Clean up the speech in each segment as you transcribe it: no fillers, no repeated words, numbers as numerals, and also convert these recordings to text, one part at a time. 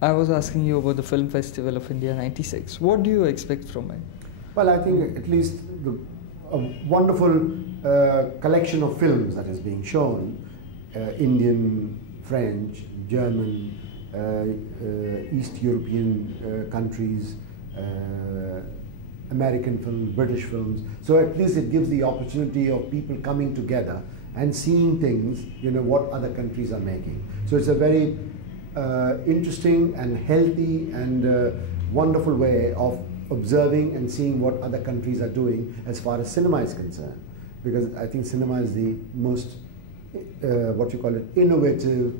I was asking you about the Film Festival of India '96. What do you expect from it? Well, I think at least a wonderful collection of films that is being shown, Indian, French, German, East European countries, American films, British films. So at least it gives the opportunity of people coming together and seeing things, what other countries are making. So it's a very interesting and healthy and wonderful way of observing and seeing what other countries are doing as far as cinema is concerned. Because I think cinema is the most, innovative,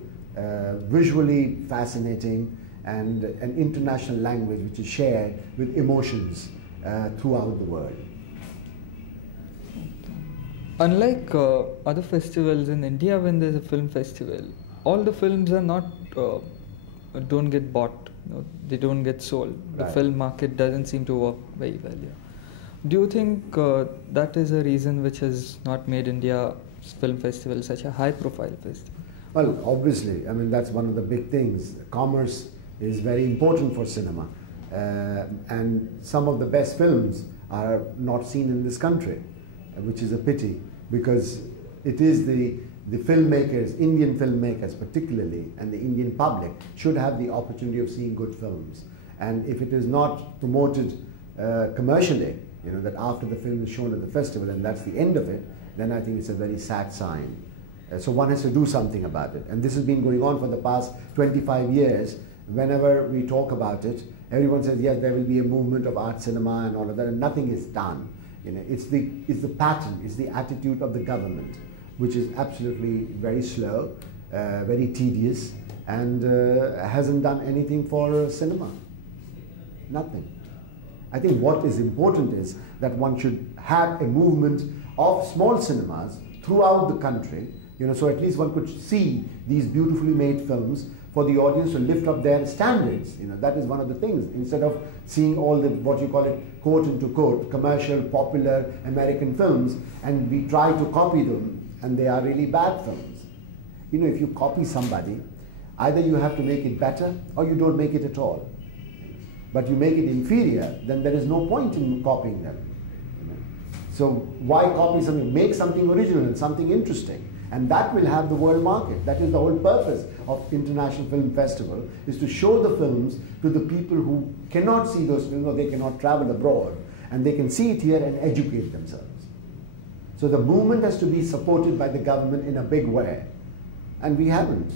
visually fascinating, and an international language which is shared with emotions throughout the world. Unlike other festivals in India, when there's a film festival, all the films are not don't get bought. They don't get sold. The Right. film market doesn't seem to work very well here. Do you think that is a reason which has not made India's film festival such a high-profile festival? Well, obviously, I mean, that's one of the big things. Commerce is very important for cinema. And some of the best films are not seen in this country, which is a pity, because it is the filmmakers, Indian filmmakers particularly, and the Indian public should have the opportunity of seeing good films. And if it is not promoted commercially, that after the film is shown at the festival and that's the end of it, then I think it's a very sad sign. So one has to do something about it. And this has been going on for the past 25 years. Whenever we talk about it, everyone says, yes, there will be a movement of art cinema and all of that, and nothing is done. It's the pattern, it's the attitude of the government, which is absolutely very slow, very tedious, and hasn't done anything for cinema. Nothing. I think what is important is that one should have a movement of small cinemas throughout the country, so at least one could see these beautifully made films for the audience to lift up their standards. That is one of the things. Instead of seeing all the, quote into quote, commercial, popular American films, and we try to copy them, and they are really bad films. If you copy somebody, either you have to make it better or you don't make it at all. But you make it inferior, then there is no point in copying them. So why copy something? Make something original and something interesting. And that will have the world market. That is the whole purpose of International Film Festival, is to show the films to the people who cannot see those films or they cannot travel abroad, and they can see it here and educate themselves. So the movement has to be supported by the government in a big way. And we haven't,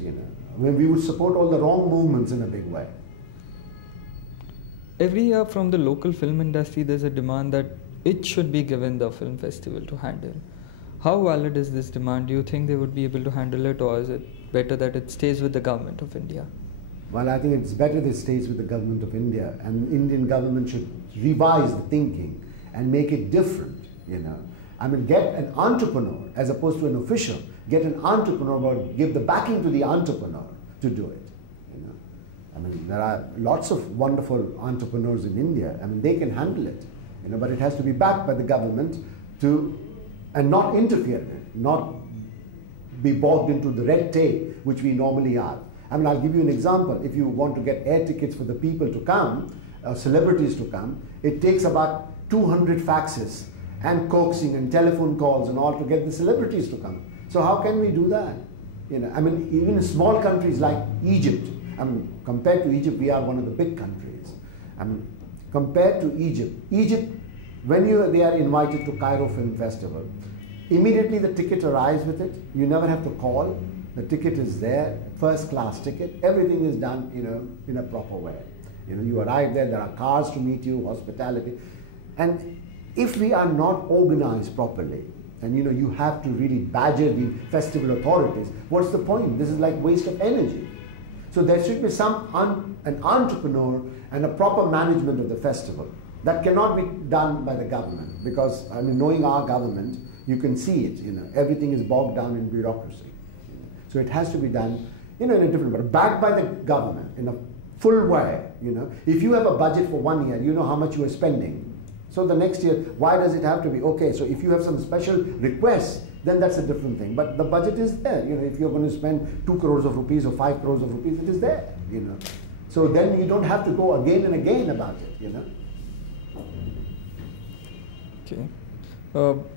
when we would support all the wrong movements in a big way. Every year from the local film industry, there's a demand that it should be given the film festival to handle. How valid is this demand? Do you think they would be able to handle it, or is it better that it stays with the government of India? Well, I think it's better that it stays with the government of India, and the Indian government should revise the thinking and make it different, I mean, get an entrepreneur as opposed to an official. Get an entrepreneur, but give the backing to the entrepreneur to do it. I mean, there are lots of wonderful entrepreneurs in India. I mean, they can handle it, but it has to be backed by the government and not interfere in it, not be bogged into the red tape which we normally are. I mean, I'll give you an example. If you want to get air tickets for the people to come, celebrities to come, it takes about 200 faxes and coaxing and telephone calls and all to get the celebrities to come. So how can we do that? I mean, even in small countries like Egypt, I mean, compared to Egypt, we are one of the big countries. I mean, compared to Egypt, when they are invited to Cairo Film Festival, immediately the ticket arrives with it. You never have to call. The ticket is there, first class ticket. Everything is done, in a proper way. You arrive there are cars to meet you, hospitality. And if we are not organized properly, and you have to really badger the festival authorities, what's the point? This is like waste of energy. So there should be an entrepreneur and a proper management of the festival. That cannot be done by the government, because, I mean, knowing our government, you can see it, everything is bogged down in bureaucracy. So it has to be done, in a different way, backed by the government in a full way, If you have a budget for 1 year, you know how much you are spending. So the next year, why does it have to be? Okay, so if you have some special requests, then that's a different thing. But the budget is there. If you're going to spend 2 crores of rupees or 5 crores of rupees, it is there. So then you don't have to go again and again about it, you know. Okay.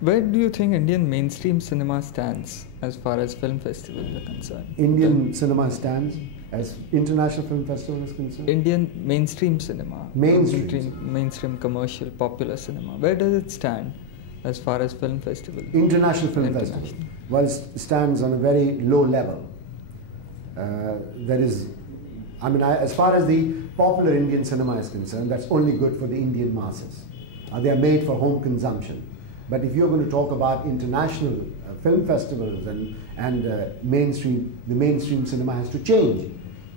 Where do you think Indian mainstream cinema stands as far as film festivals are concerned? Indian cinema stands as international film festival is concerned? Indian mainstream cinema. Mainstream commercial, popular cinema. Where does it stand as far as film festivals? International film festival. Well, it stands on a very low level. There is, I mean, as far as the popular Indian cinema is concerned, that's only good for the Indian masses. They are made for home consumption. But if you're going to talk about international film festivals and the mainstream cinema has to change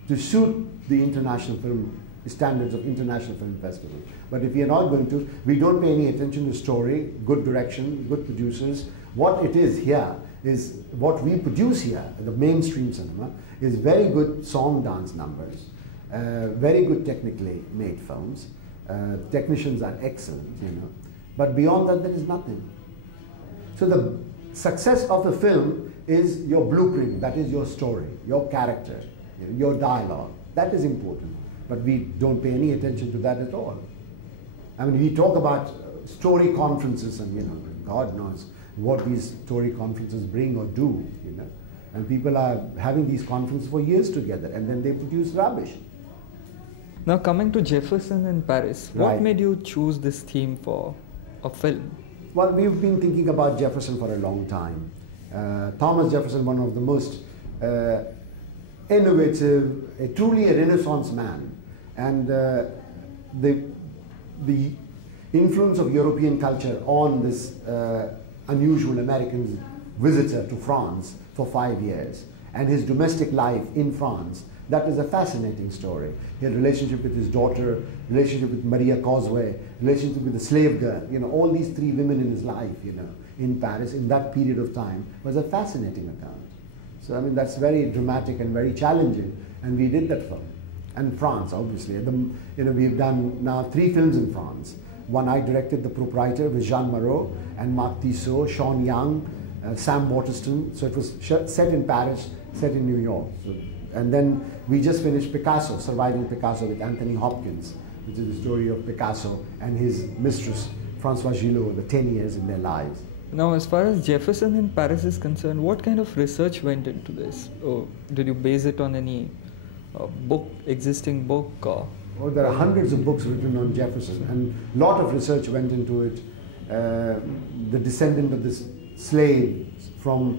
to suit the international film standards of international film festivals. But if we are not going to, we don't pay any attention to story, good direction, good producers. What it is here is what we produce here, the mainstream cinema, is very good song dance numbers, very good technically made films. Technicians are excellent, you know. But beyond that, there is nothing. So the success of the film is your blueprint, that is your story, your character, your dialogue. That is important. But we don't pay any attention to that at all. I mean, we talk about story conferences and, you know, God knows what these story conferences bring or do, you know. And people are having these conferences for years together and then they produce rubbish. Now coming to Jefferson and Paris, what Right. made you choose this theme for a film? Well, we've been thinking about Jefferson for a long time. Thomas Jefferson, one of the most innovative, truly a Renaissance man. And the influence of European culture on this unusual American visitor to France for 5 years and his domestic life in France, that is a fascinating story. His relationship with his daughter, relationship with Maria Causeway, relationship with the slave girl, you know, all these three women in his life, you know, in Paris in that period of time was a fascinating account. So, I mean, that's very dramatic and very challenging, and we did that film. And France, obviously. You know, we've done now 3 films in France. One I directed, The Proprietor, with Jean Moreau and Marc Tissot, Sean Young, Sam Waterston. So it was set in Paris, set in New York. So, and then we just finished Picasso, Surviving Picasso, with Anthony Hopkins, which is the story of Picasso and his mistress, Françoise Gillot, the 10 years in their lives. Now, as far as Jefferson in Paris is concerned, what kind of research went into this? Or did you base it on any existing book? Oh, there are hundreds of books written on Jefferson, and a lot of research went into it. The descendant of this slave from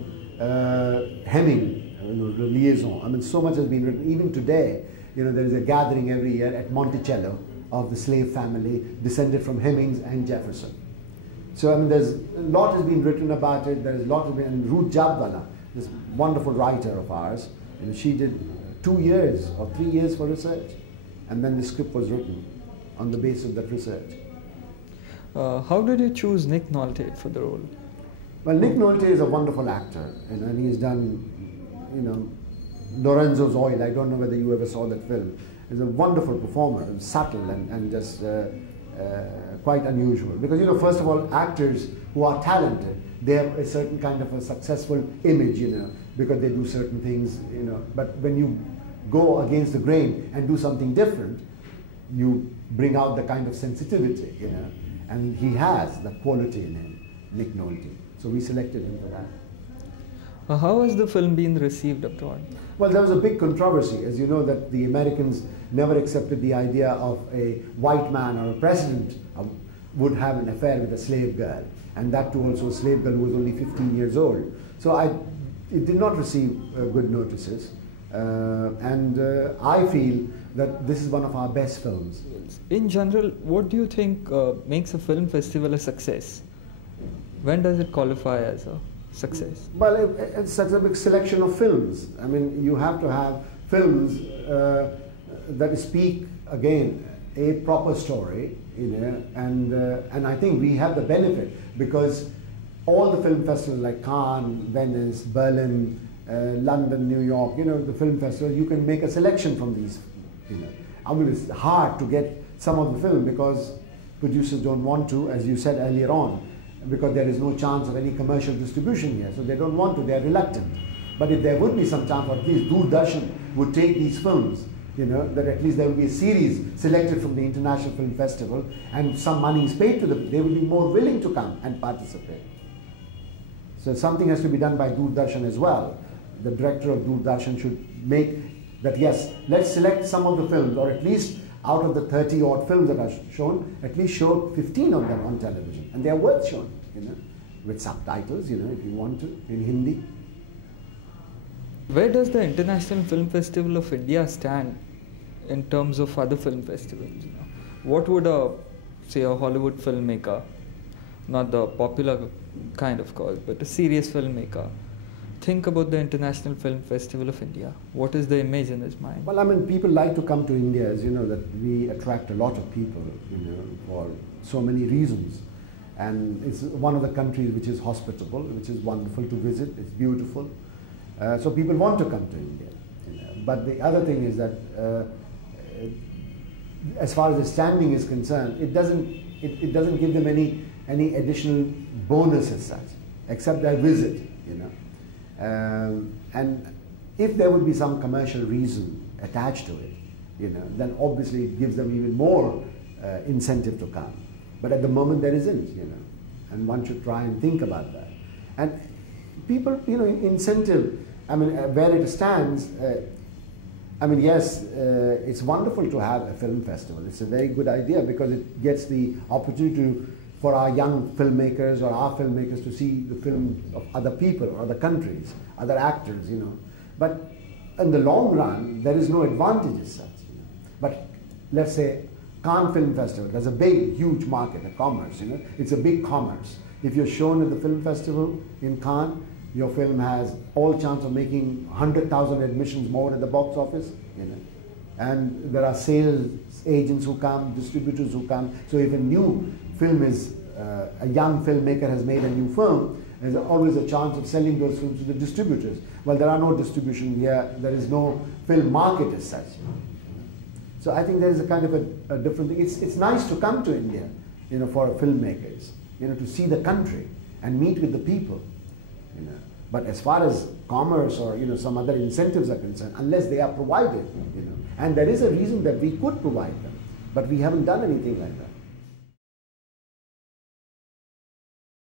Hemming, you know, the liaison. I mean, so much has been written. Even today, you know, there is a gathering every year at Monticello of the slave family descended from Hemmings and Jefferson. So, I mean, there's a lot has been written about it. There is a lot of, and Ruth Jabwala, this wonderful writer of ours, you know, she did 2 years or 3 years for research, and then the script was written on the basis of that research. How did you choose Nick Nolte for the role? Well, Nick Nolte is a wonderful actor, you know, and he's done, you know, Lorenzo's Oil. I don't know whether you ever saw that film. He's a wonderful performer, and subtle and just quite unusual. Because, you know, first of all, actors who are talented, they have a certain kind of a successful image, you know, because they do certain things, you know. But when you go against the grain and do something different, you bring out the kind of sensitivity, you know. And he has the quality in him, Nick Nolte. So we selected him for that. How has the film been received abroad? Well, there was a big controversy, as you know, that the Americans never accepted the idea of a white man or a president would have an affair with a slave girl, and that too also a slave girl who was only 15 years old. So it did not receive good notices, and I feel that this is one of our best films. In general, what do you think makes a film festival a success? When does it qualify as a success? Well, it's such a big selection of films. I mean, you have to have films that speak, again, a proper story, you know, and I think we have the benefit because all the film festivals like Cannes, Venice, Berlin, London, New York, you know, the film festival, you can make a selection from these, you know. I mean, it's hard to get some of the film because producers don't want to, as you said earlier on, because there is no chance of any commercial distribution here, so they don't want to, they're reluctant. But if there would be some chance, or at least Doordarshan would take these films, you know, that at least there will be a series selected from the International Film Festival and some money is paid to them, they will be more willing to come and participate. So something has to be done by Doordarshan as well. The director of Doordarshan should make that, yes, let's select some of the films, or at least out of the 30 odd films that are shown, at least show 15 of them on television. And they are worth showing, you know, with subtitles, you know, if you want to, in Hindi. Where does the International Film Festival of India stand in terms of other film festivals? You know? What would say a Hollywood filmmaker, not the popular kind of cause, but a serious filmmaker, think about the International Film Festival of India? What is the image in his mind? Well, I mean, people like to come to India, as you know, that we attract a lot of people, you know, for so many reasons. And it's one of the countries which is hospitable, which is wonderful to visit, it's beautiful. So people want to come to India. You know. But the other thing is that as far as the standing is concerned, it doesn't give them any additional bonus as such, except their visit, you know. And if there would be some commercial reason attached to it, you know, then obviously it gives them even more incentive to come. But at the moment there isn't, you know, and one should try and think about that. And people, you know, incentive, I mean, where it stands, I mean, yes, it's wonderful to have a film festival. It's a very good idea because it gets the opportunity for our young filmmakers or our filmmakers to see the films of other people or other countries, other actors, you know. But in the long run, there is no advantage as such. You know. But let's say Cannes Film Festival, there's a big, huge market, a commerce, you know. It's a big commerce. If you're shown at the film festival in Cannes, your film has all chance of making 100,000 admissions more at the box office, you know. And there are sales agents who come, distributors who come. So if a new film is, a young filmmaker has made a new film, there's always a chance of selling those films to the distributors. Well, there are no distribution here. There is no film market as such. So I think there is a kind of a different thing. It's nice to come to India, you know, for filmmakers, you know, to see the country and meet with the people, you know. But as far as commerce or, you know, some other incentives are concerned, unless they are provided, you know, and there is a reason that we could provide them, but we haven't done anything like that.